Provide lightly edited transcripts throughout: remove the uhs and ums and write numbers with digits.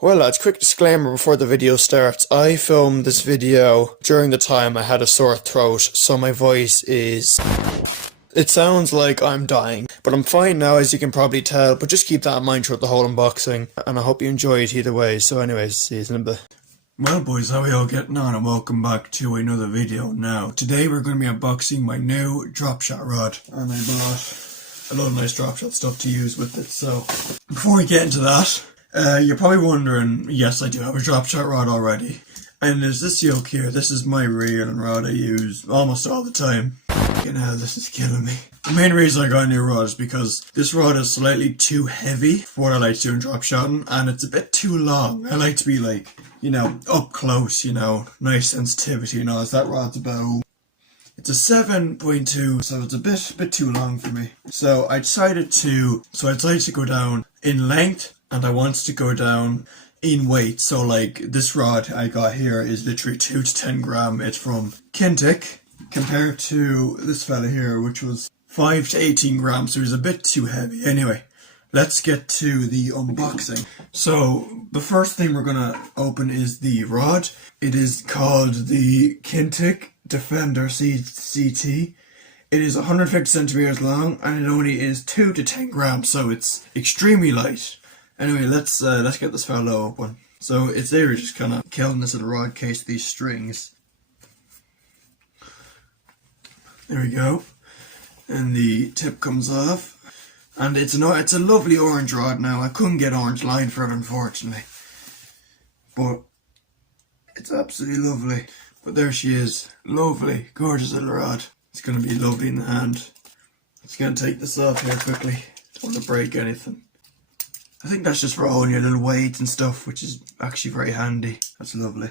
Well lads, quick disclaimer before the video starts. I filmed this video during the time I had a sore throat, so my voice is... It sounds like I'm dying, but I'm fine now as you can probably tell, but just keep that in mind throughout the whole unboxing, and I hope you enjoy it either way. So anyways, see you in a bit. Well boys, how are we all getting on, and welcome back to another video now. Today we're going to be unboxing my new dropshot rod, and I bought a lot of nice dropshot stuff to use with it. So before we get into that, you're probably wondering, yes, I do have a dropshot rod already. And there's this yoke here. This is my reel and rod I use almost all the time. Fucking hell, this is killing me. The main reason I got a new rod is because this rod is slightly too heavy for what I like to do in dropshotting, and it's a bit too long. I like to be like, you know, up close, you know, nice sensitivity and all. That rod's about... It's a 7.2, so it's a bit too long for me. So I decided to go down in length, and I wanted to go down in weight. So like this rod I got here is literally 2 to 10 gram. It's from Kinetic, compared to this fella here, which was 5 to 18 grams, so he's a bit too heavy. Anyway, let's get to the unboxing. So the first thing we're gonna open is the rod. It is called the Kinetic Defender CT. It is 150 centimeters long, and it only is 2 to 10 grams, so it's extremely light. Anyway, let's get this fella open. So it's there, just kind of killing this little rod case, these strings. There we go, and the tip comes off, and it's a lovely orange rod. Now I couldn't get orange line for it, unfortunately, but it's absolutely lovely. But there she is, lovely, gorgeous little rod. It's gonna be lovely in the hand. Just gonna take this off here quickly. Don't want to break anything. I think that's just for holding your little weights and stuff, which is actually very handy. That's lovely.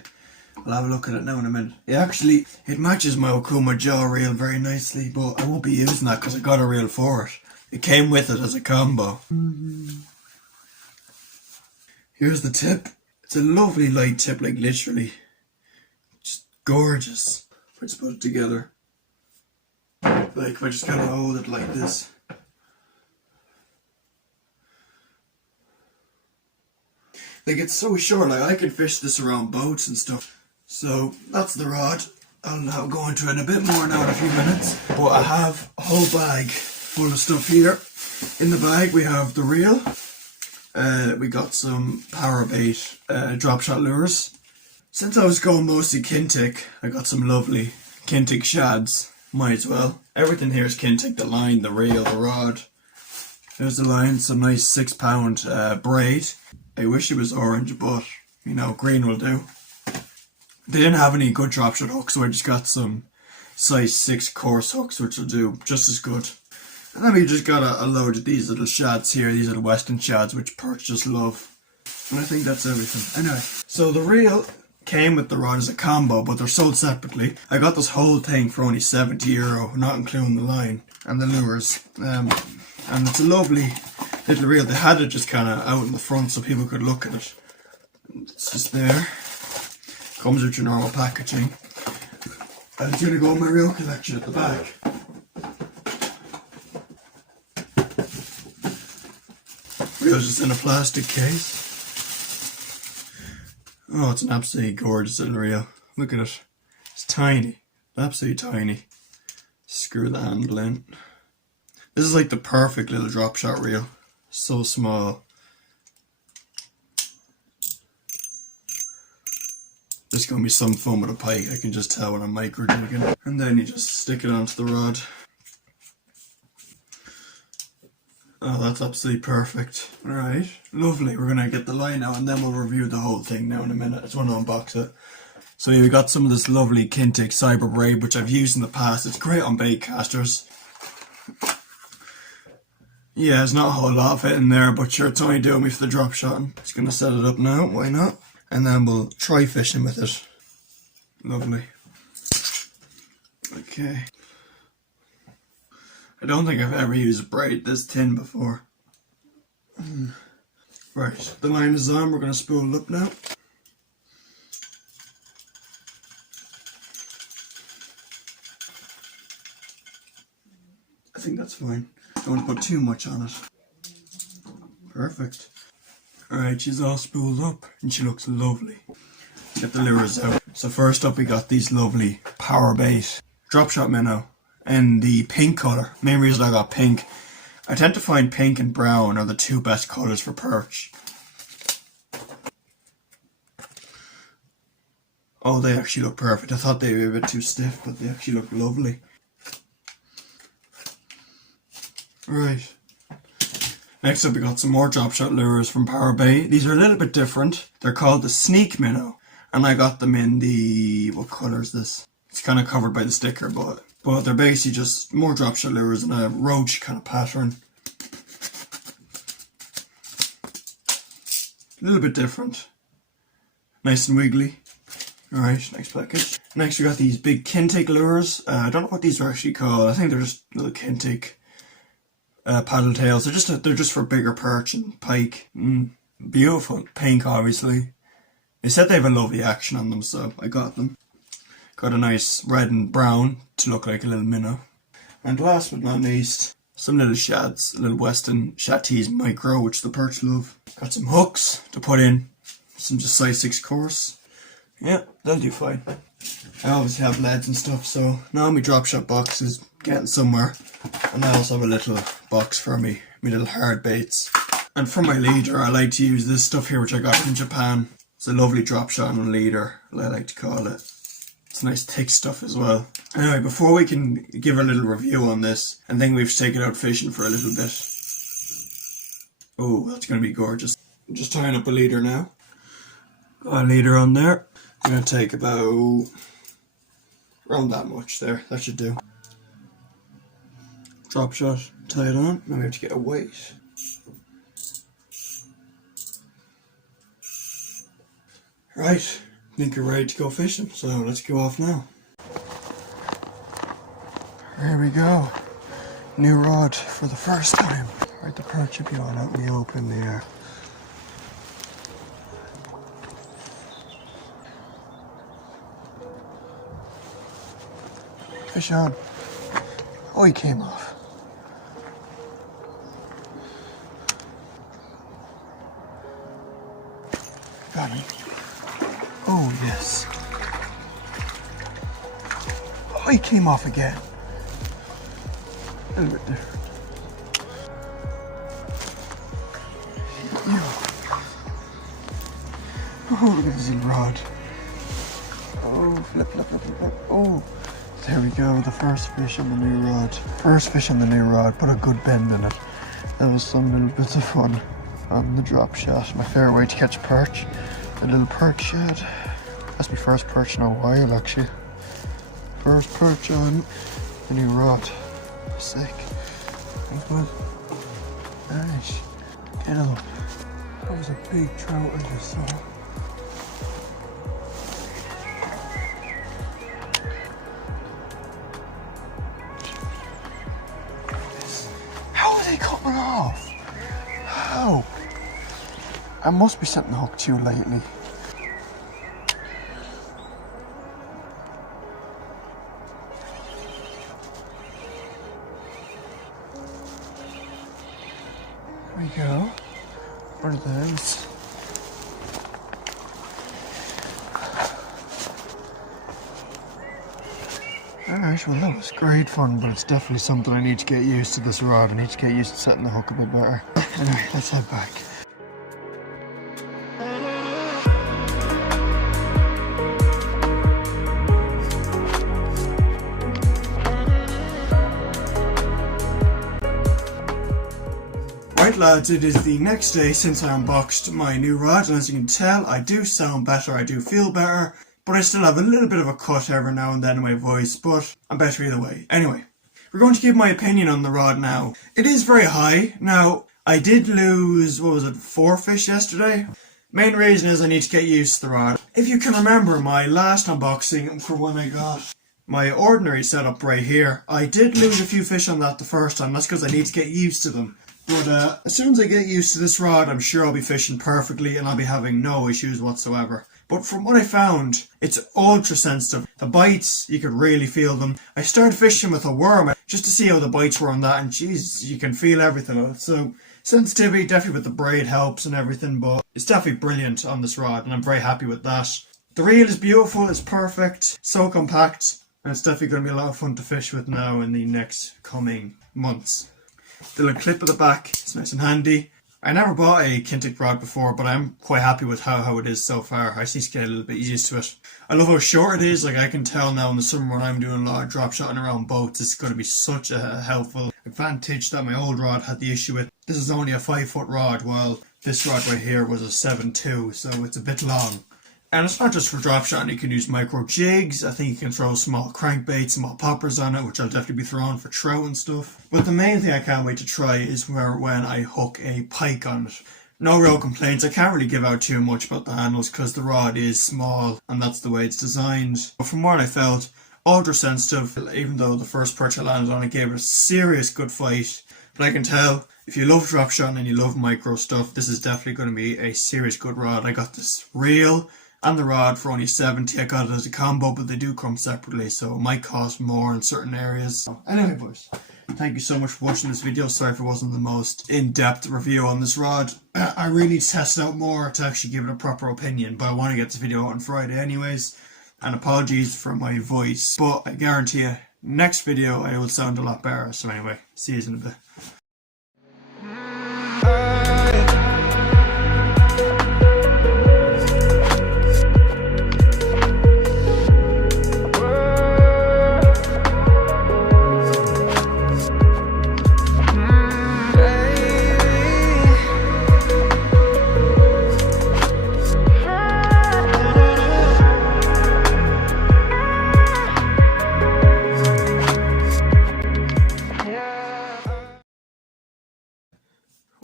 I'll have a look at it now in a minute. It matches my Okuma jaw reel very nicely, but I won't be using that because I got a reel for it. It came with it as a combo. Here's the tip. It's a lovely light tip, like literally. Just gorgeous. If I just put it together. Like if I just kind of hold it like this. Like it's so short, like I could fish this around boats and stuff. So that's the rod. I'll go into it a bit more now in a few minutes. But I have a whole bag full of stuff here. In the bag we have the reel. We got some power bait drop shot lures. Since I was going mostly Kinetic, I got some lovely Kinetic shads. Might as well. Everything here is Kinetic, the line, the reel, the rod. There's the line, some nice 6-pound braid. I wish it was orange, but, you know, green will do. They didn't have any good dropshot hooks, so I just got some size 6 coarse hooks, which will do just as good. And then we just got a load of these little shads here, these little western shads, which perch just love. And I think that's everything. Anyway, so the reel came with the rod as a combo, but they're sold separately. I got this whole thing for only €70, not including the line and the lures. And it's a lovely little reel. They had it just kind of out in the front so people could look at it. It's just there. Comes with your normal packaging. And it's going to go in my reel collection at the back. Reel's just in a plastic case. Oh, it's an absolutely gorgeous little reel. Look at it. It's tiny. Absolutely tiny. Screw the handle in. This is like the perfect little drop shot reel. So small. There's going to be some fun with a pike, I can just tell when I'm micro jigging. And then you just stick it onto the rod. Oh, that's absolutely perfect. Alright, lovely. We're going to get the line out and then we'll review the whole thing now in a minute. I just want to unbox it. So yeah, we got some of this lovely Kinetic Cyber Braid, which I've used in the past. It's great on baitcasters. Yeah, there's not a whole lot of it in there, but sure, it's only doing me for the drop shotting. Just going to set it up now, why not? And then we'll try fishing with it. Lovely. Okay. I don't think I've ever used a braid this thin before. Right, the line is on, we're going to spool it up now. I think that's fine. Don't want to put too much on it. Perfect. Alright, she's all spooled up and she looks lovely. Get the lures out. So first up we got these lovely power bait drop shot minnow in the pink colour. Main reason I got pink, I tend to find pink and brown are the two best colours for perch. Oh, they actually look perfect. I thought they were a bit too stiff, but they actually look lovely. Right. Next up we got some more drop shot lures from Power Bay. These are a little bit different. They're called the Sneak Minnow. And I got them in the... what colour is this? It's kind of covered by the sticker, but they're basically just more drop shot lures in a roach kind of pattern. A little bit different. Nice and wiggly. Alright, next package. Next we got these big Kinetic lures. I don't know what these are actually called. I think they're just little Kinetic paddle tails. They're just for bigger perch and pike. Beautiful. Pink, obviously. They said they have a lovely action on them, so I got them. Got a nice red and brown to look like a little minnow. And last but not least, some little shads, a little Weston Chattees micro, which the perch love. Got some hooks to put in, some just size 6 course. Yeah, they'll do fine. I obviously have leads and stuff, so now my drop shot box is getting somewhere. And I also have a little box for me little hard baits. And for my leader, I like to use this stuff here, which I got from Japan. It's a lovely drop shot and leader, I like to call it. It's nice thick stuff as well. Anyway, before we can give a little review on this, I think we have to take it out fishing for a little bit. Oh, that's going to be gorgeous. I'm just tying up a leader now. Got a leader on there. I'm going to take about around that much there. That should do. Drop shot, tie it on. Now we have to get a weight. Right, I think you're ready to go fishing, so let's go off now. Here we go. New rod for the first time. Right, the perch should be on out in the open there. Fish on. Oh, he came off. Got him. Oh, yes. Oh, he came off again. A little bit different. Oh, look at this little rod. Oh, flip, flip, flip, flip, flip. Oh, there we go. The first fish on the new rod. First fish on the new rod. Put a good bend in it. That was some little bits of fun on the drop shot. My favourite way to catch a perch. A little perch shad. That's my first perch in a while, actually. First perch on the new rod. Sick. That was good. Nice. Get up. That was a big trout I just saw. How are they coming off? How? I must be setting the hook too lately. There we go. What are those? Alright, well that was great fun, but it's definitely something I need to get used to, this rod. I need to get used to setting the hook a bit better. Anyway, let's head back. Right lads, it is the next day since I unboxed my new rod, and as you can tell, I do sound better, I do feel better, but I still have a little bit of a cut every now and then in my voice, but I'm better either way. Anyway, we're going to give my opinion on the rod now. It is very high. Now, I did lose, 4 fish yesterday? Main reason is I need to get used to the rod. If you can remember my last unboxing for when I got my ordinary setup right here, I did lose a few fish on that the first time. That's because I need to get used to them. But as soon as I get used to this rod, I'm sure I'll be fishing perfectly and I'll be having no issues whatsoever. But from what I found, it's ultra sensitive. The bites, you could really feel them. I started fishing with a worm just to see how the bites were on that, and jeez, you can feel everything on it. So Sensitivity definitely with the braid helps and everything, but it's definitely brilliant on this rod and I'm very happy with that. The reel is beautiful, it's perfect, so compact, and it's definitely going to be a lot of fun to fish with now in the next coming months. The little clip at the back is nice and handy. I never bought a Kinetic rod before, but I'm quite happy with how it is so far. I just need to get a little bit used to it. I love how short it is. Like, I can tell now in the summer when I'm doing a lot of drop shotting around boats, it's going to be such a helpful advantage that my old rod had the issue with. This is only a 5-foot rod, while this rod right here was a 7.2, so it's a bit long. And it's not just for drop shotting, you can use micro jigs. I think you can throw small crankbaits, small poppers on it, which I'll definitely be throwing for trout and stuff. But the main thing I can't wait to try is when I hook a pike on it. No real complaints, I can't really give out too much about the handles because the rod is small and that's the way it's designed. But from what I felt, ultra sensitive, even though the first perch I landed on it gave it a serious good fight. But I can tell, if you love drop shotting and you love micro stuff, this is definitely going to be a serious good rod. I got this reel and the rod for only $70. I got it as a combo, but they do come separately, so it might cost more in certain areas. Anyway, boys, thank you so much for watching this video. Sorry if it wasn't the most in-depth review on this rod. I really need to test it out more to actually give it a proper opinion, but I want to get this video out on Friday anyways. And apologies for my voice, but I guarantee you, next video I will sound a lot better. So anyway, see you in a bit.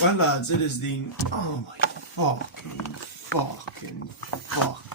Well lads, it is the... oh my fucking fuck.